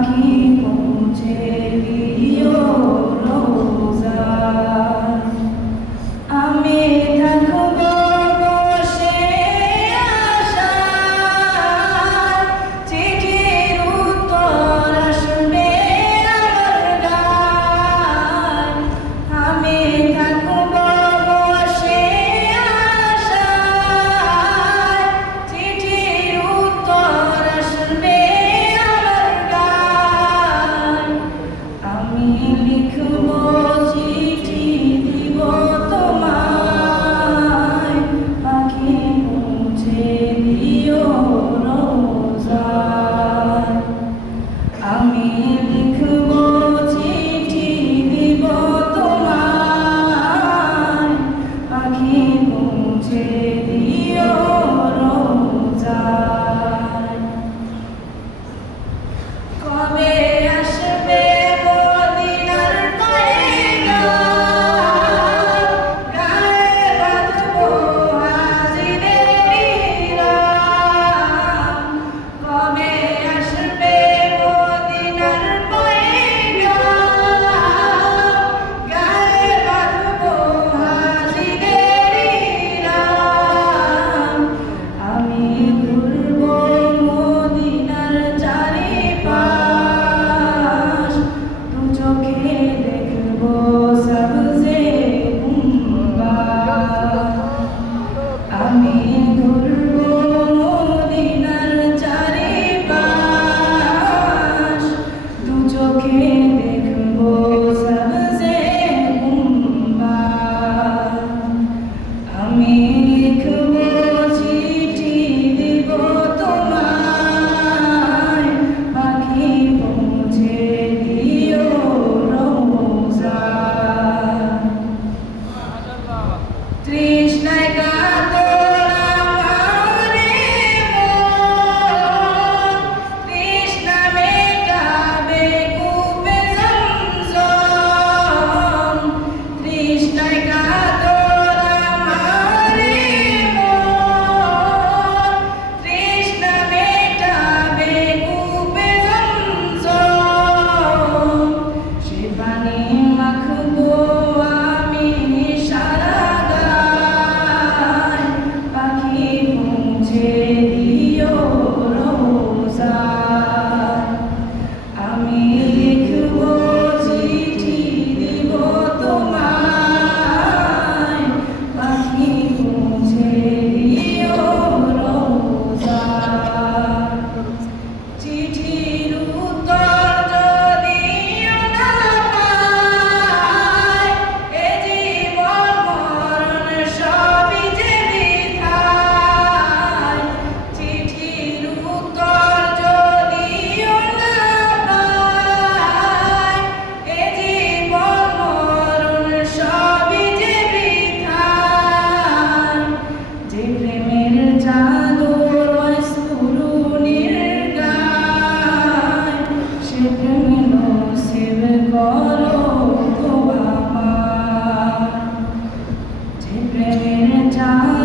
পাখি পৌঁছে দিও। Amen. 감사합니다.